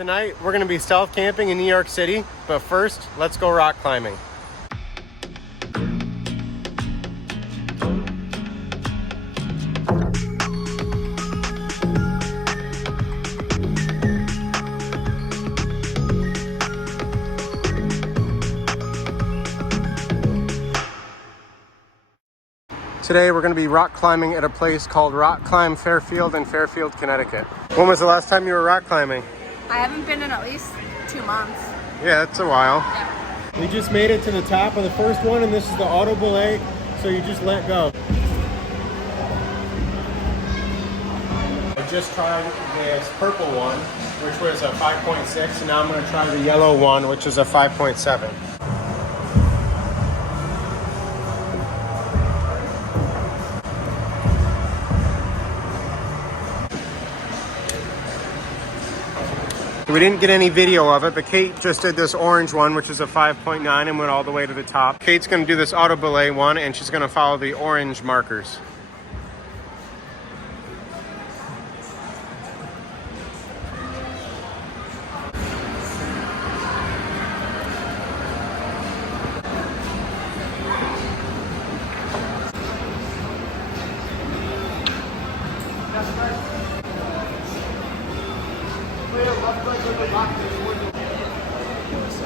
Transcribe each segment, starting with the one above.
Tonight, we're gonna be stealth camping in New York City, but first, let's go rock climbing. Today we're going to be rock climbing at a place called Rock Climb Fairfield in Fairfield, Connecticut. When was the last time you were rock climbing? I haven't been in at least 2 months. Yeah, it's a while. Yeah. We just made it to the top of the first one, and this is the auto belay, so you just let go. I just tried this purple one, which was a 5.6, and now I'm going to try the yellow one, which is a 5.7. We didn't get any video of it, but Kate just did this orange one, which is a 5.9 and went all the way to the top. Kate's gonna do this auto belay one, and she's gonna follow the orange markers.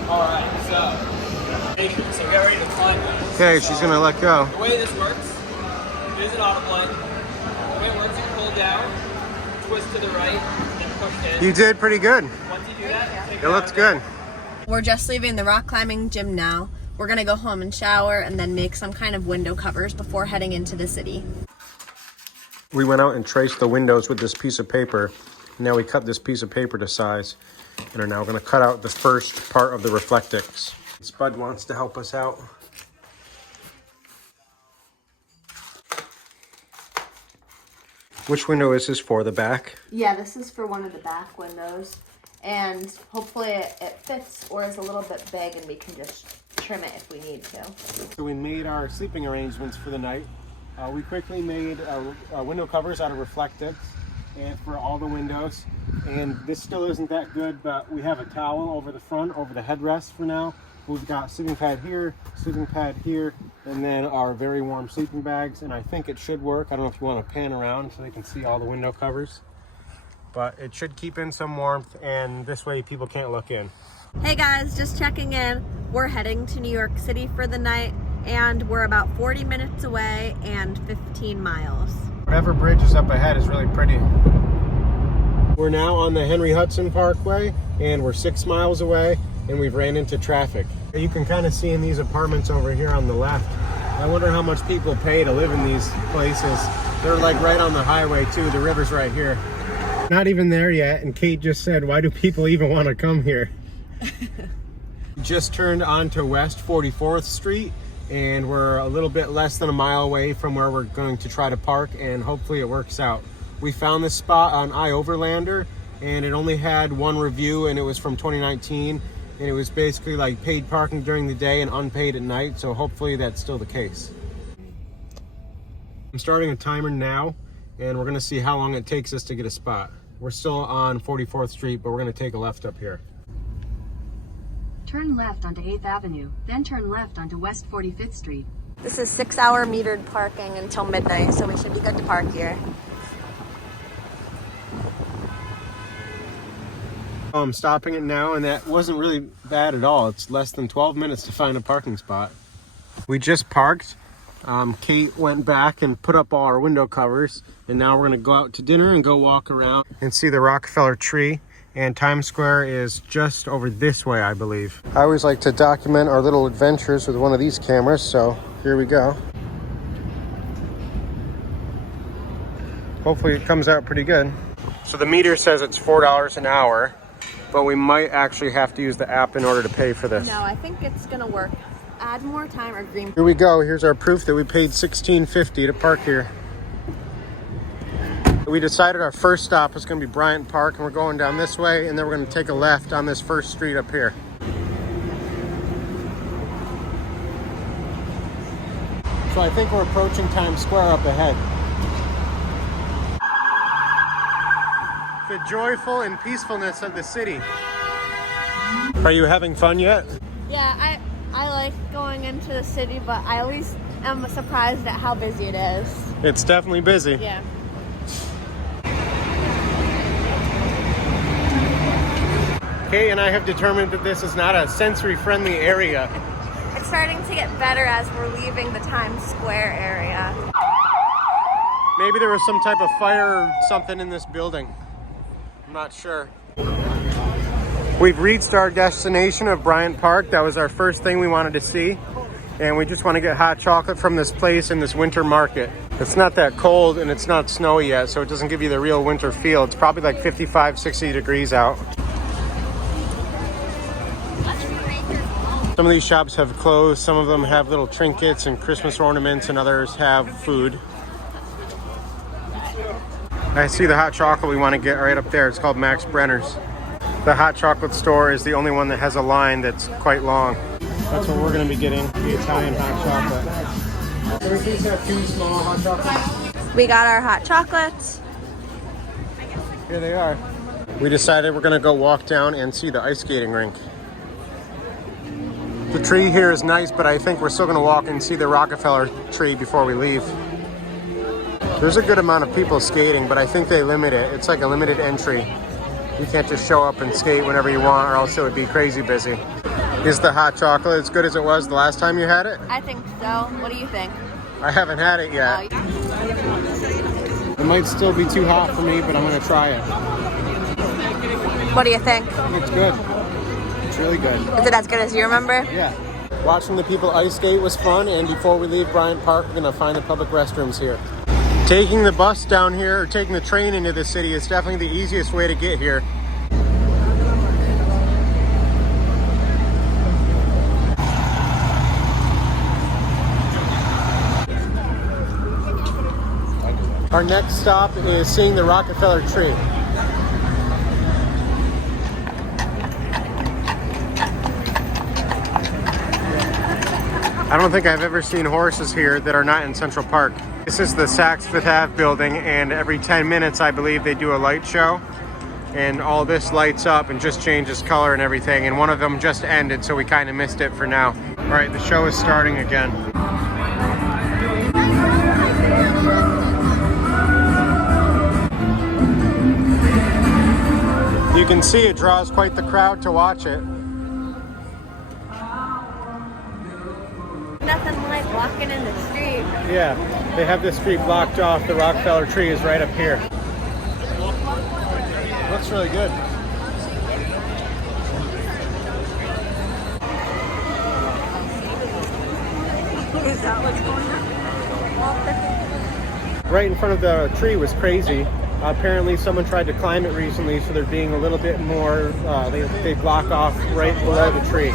Alright, so get ready to climb this. Okay, she's gonna let go. The way this works, there's an auto blind. The way it works, you pull down, twist to the right, and push in. You did pretty good. Once you do that, take It looks good. We're just leaving the rock climbing gym now. We're gonna go home and shower and then make some kind of window covers before heading into the city. We went out and traced the windows with this piece of paper. Now we cut this piece of paper to size and are now going to cut out the first part of the reflectix. Spud wants to help us out. Which window is this for? The back? Yeah, this is for one of the back windows. And hopefully it fits or is a little bit big and we can just trim it if we need to. So we made our sleeping arrangements for the night. We quickly made window covers out of reflectix and for all the windows, and this still isn't that good, but we have a towel over the front, over the headrest for now. We've got sleeping pad here, and then our very warm sleeping bags, and I think it should work. I don't know if you want to pan around so they can see all the window covers, but it should keep in some warmth, and this way people can't look in. Hey guys, just checking in. We're heading to New York City for the night, and we're about 40 minutes away and 15 miles. Whatever bridge is up ahead is really pretty. We're now on the Henry Hudson Parkway, and we're 6 miles away, and we've ran into traffic. You can kind of see in these apartments over here on the left. I wonder how much people pay to live in these places. They're like right on the highway too. The river's right here. Not even there yet, and Kate just said, why do people even want to come here? Just turned onto West 44th Street, and we're a little bit less than a mile away from where we're going to try to park, and hopefully it works out. We found this spot on iOverlander, and it only had one review, and it was from 2019, and it was basically like paid parking during the day and unpaid at night, so hopefully that's still the case. I'm starting a timer now, and we're gonna see how long it takes us to get a spot. We're still on 44th Street, but we're gonna take a left up here. Turn left onto 8th Avenue, then turn left onto West 45th Street. This is 6-hour metered parking until midnight, so we should be good to park here. I'm stopping it now, and that wasn't really bad at all. It's less than 12 minutes to find a parking spot. We just parked. Kate went back and put up all our window covers, and now we're gonna go out to dinner and go walk around and see the Rockefeller Tree. And Times Square is just over this way, I believe. I always like to document our little adventures with one of these cameras, so here we go. Hopefully it comes out pretty good. So the meter says it's $4 an hour, but we might actually have to use the app in order to pay for this. No, I think it's gonna work. Add more time or green. Here we go. Here's our proof that we paid $16.50 to park here. We decided our first stop is going to be Bryant Park, and we're going down this way, and then we're going to take a left on this first street up here. So I think we're approaching Times Square up ahead. the joyful and peacefulness of the city. Are you having fun yet? Yeah, I like going into the city, but I always am surprised at how busy it is. It's definitely busy. Yeah. Kate and I have determined that this is not a sensory-friendly area. It's starting to get better as we're leaving the Times Square area. Maybe there was some type of fire or something in this building. I'm not sure. We've reached our destination of Bryant Park. That was our first thing we wanted to see. And we just want to get hot chocolate from this place in this winter market. It's not that cold and it's not snowy yet, so it doesn't give you the real winter feel. It's probably like 55, 60 degrees out. Some of these shops have clothes, some of them have little trinkets and Christmas ornaments, and others have food. I see the hot chocolate we want to get right up there. It's called Max Brenner's. The hot chocolate store is the only one that has a line that's quite long. That's what we're going to be getting, the Italian hot chocolate. Can we please have 2 small hot chocolates? We got our hot chocolates. Here they are. We decided we're going to go walk down and see the ice skating rink. The tree here is nice, but I think we're still going to walk and see the Rockefeller Tree before we leave. There's a good amount of people skating, but I think they limit it. It's like a limited entry. You can't just show up and skate whenever you want, or else it would be crazy busy. Is the hot chocolate as good as it was the last time you had it? I think so. What do you think? I haven't had it yet. It might still be too hot for me, but I'm going to try it. What do you think? It's good. It's really good. Is it as good as you remember? Yeah. Watching the people ice skate was fun, and before we leave Bryant Park, we're going to find the public restrooms here. Taking the bus down here, or taking the train into the city, is definitely the easiest way to get here. Our next stop is seeing the Rockefeller Tree. I don't think I've ever seen horses here that are not in Central Park. This is the Saks Fifth Ave building, and every 10 minutes I believe they do a light show, and all this lights up and just changes color and everything, and one of them just ended, so we kind of missed it for now. All right, the show is starting again. You can see it draws quite the crowd to watch it. Nothing like walking in the street. Yeah, they have this street blocked off. The Rockefeller Tree is right up here. Looks really good. Is that what's going on? Right in front of the tree was crazy. Apparently someone tried to climb it recently, so they're being a little bit more, they block off right below the tree.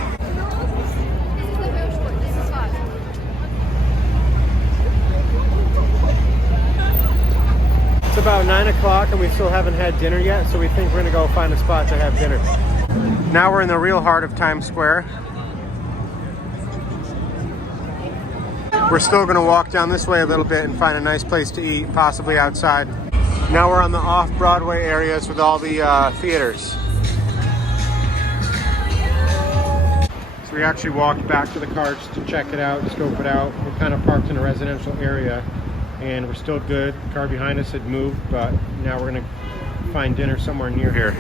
It's about 9 o'clock and we still haven't had dinner yet, so we think we're gonna go find a spot to have dinner. Now we're in the real heart of Times Square. We're still gonna walk down this way a little bit and find a nice place to eat, possibly outside. Now we're on the off-Broadway areas with all the theaters. So we actually walked back to the car just to check it out, scope it out. We're kind of parked in a residential area and we're still good. The car behind us had moved, but now we're gonna find dinner somewhere near here.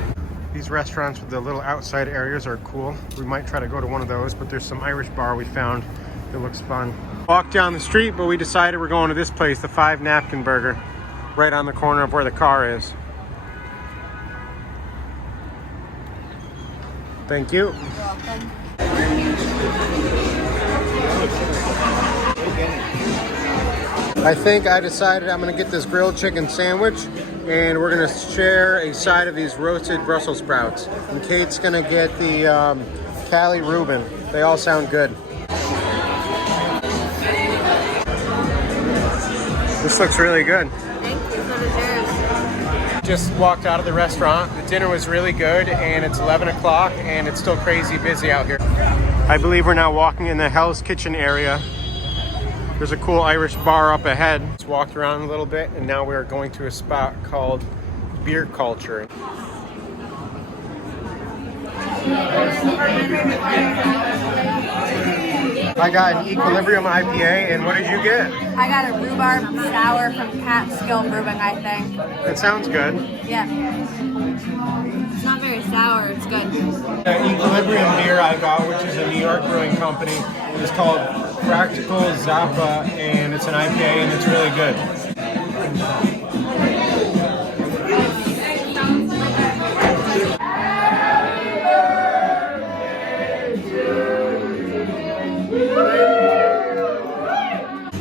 These restaurants with the little outside areas are cool. We might try to go to one of those, but there's some Irish bar we found that looks fun. Walked down the street, but we decided we're going to this place, the 5 Napkin Burger, right on the corner of where the car is. Thank you. You're welcome. I think I decided I'm gonna get this grilled chicken sandwich, and we're gonna share a side of these roasted Brussels sprouts. And Kate's gonna get the Cali Reuben. They all sound good. This looks really good. Thank you. So does yours. Just walked out of the restaurant. The dinner was really good, and it's 11 o'clock, and it's still crazy busy out here. I believe we're now walking in the Hell's Kitchen area. There's a cool Irish bar up ahead. Just walked around a little bit, and now we're going to a spot called beer culture. I got an Equilibrium IPA, and what did you get? I got a rhubarb sour from Catskill Brewing, I think. It sounds good. Yeah. It's not very sour, it's good. The Equilibrium beer I got, which is a New York brewing company, is called Practical Zappa, and it's an IPA, and it's really good.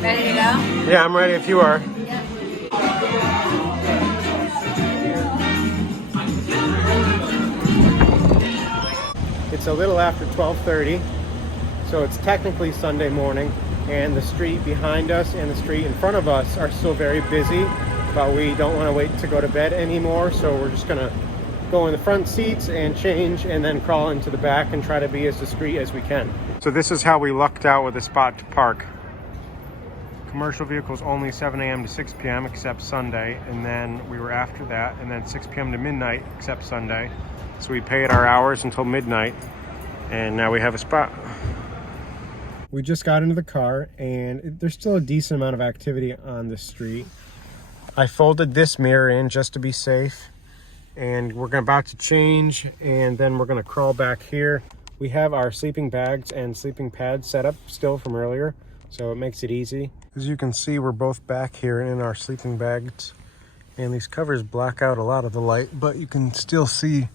Ready to go? Yeah, I'm ready if you are. It's a little after 12:30, so it's technically Sunday morning, and the street behind us and the street in front of us are still very busy, but we don't want to wait to go to bed anymore, so we're just gonna go in the front seats and change and then crawl into the back and try to be as discreet as we can. So this is how we lucked out with a spot to park. Commercial vehicles only 7 a.m. to 6 p.m. except Sunday, and then we were after that, and then 6 p.m. to midnight except Sunday. So we paid our hours until midnight, and now we have a spot. We just got into the car, and there's still a decent amount of activity on the street. I folded this mirror in just to be safe, and we're about to change, and then we're gonna crawl back here. We have our sleeping bags and sleeping pads set up still from earlier, so it makes it easy. As you can see, we're both back here in our sleeping bags, and these covers block out a lot of the light, but you can still see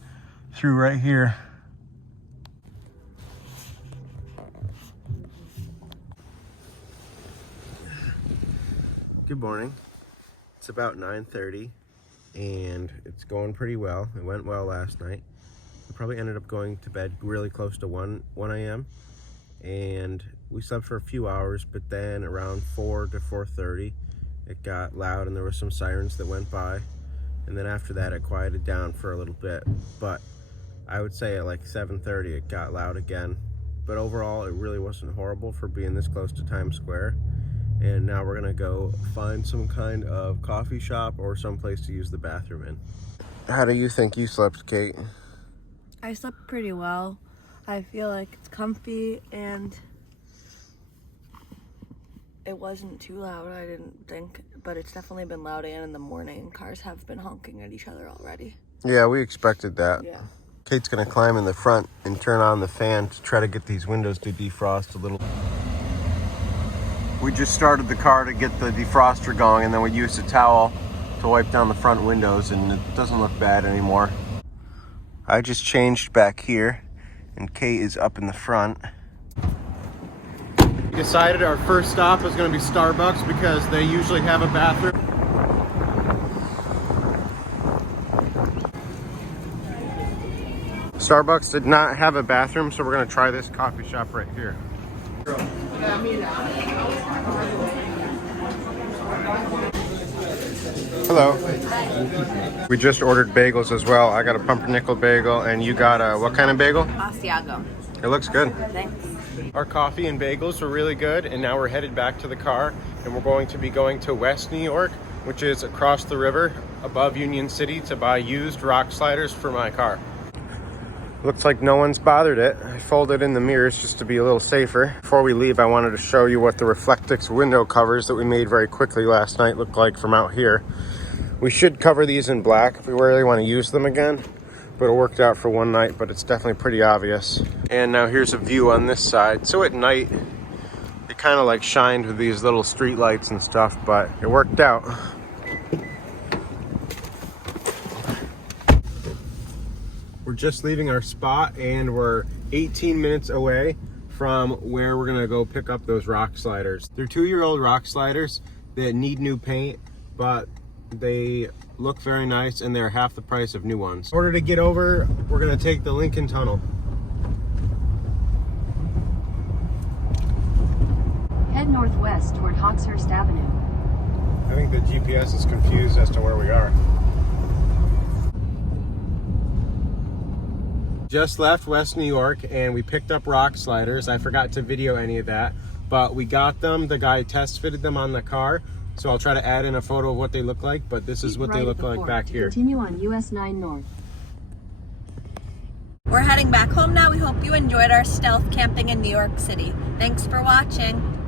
through right here. Good morning. It's about 9:30, and it's going pretty well. It went well last night. We probably ended up going to bed really close to 1 a.m. and we slept for a few hours, but then around 4 to 4:30 it got loud and there were some sirens that went by, and then after that it quieted down for a little bit, but I would say at like 7:30 it got loud again. But overall it really wasn't horrible for being this close to Times Square. And now we're gonna go find some kind of coffee shop or someplace to use the bathroom in. How do you think you slept, Kate? I slept pretty well. I feel like it's comfy and it wasn't too loud, I didn't think, but it's definitely been loud, and in the morning cars have been honking at each other already. Yeah, we expected that. Yeah. Kate's gonna climb in the front and turn on the fan to try to get these windows to defrost a little. We just started the car to get the defroster going, and then we used a towel to wipe down the front windows, and it doesn't look bad anymore. I just changed back here, and Kate is up in the front. We decided our first stop was going to be Starbucks because they usually have a bathroom. Starbucks did not have a bathroom, so we're going to try this coffee shop right here. Hello. We just ordered bagels as well. I got a pumpernickel bagel, and you got a what kind of bagel? Asiago. It looks good. Thanks. Our coffee and bagels were really good, and now we're headed back to the car, and we're going to be going to West New York, which is across the river above Union City, to buy used rock sliders for my car. Looks like no one's bothered it. I folded in the mirrors just to be a little safer. Before we leave, I wanted to show you what the Reflectix window covers that we made very quickly last night look like from out here. We should cover these in black if we really want to use them again, but it worked out for one night, but it's definitely pretty obvious. And now here's a view on this side. So at night, it kind of like shined with these little street lights and stuff, but it worked out. We're just leaving our spot, and we're 18 minutes away from where we're gonna go pick up those rock sliders. They're 2-year-old rock sliders that need new paint, but they look very nice, and they're half the price of new ones. In order to get over, we're gonna take the Lincoln Tunnel. Head northwest toward Hawkshurst Avenue. I think the GPS is confused as to where we are. Just left West New York, and we picked up rock sliders. I forgot to video any of that, but we got them. The guy test fitted them on the car. So I'll try to add in a photo of what they look like, but this is Keep what they right look at the like fork back to here. Continue on US 9 North. We're heading back home now. We hope you enjoyed our stealth camping in New York City. Thanks for watching.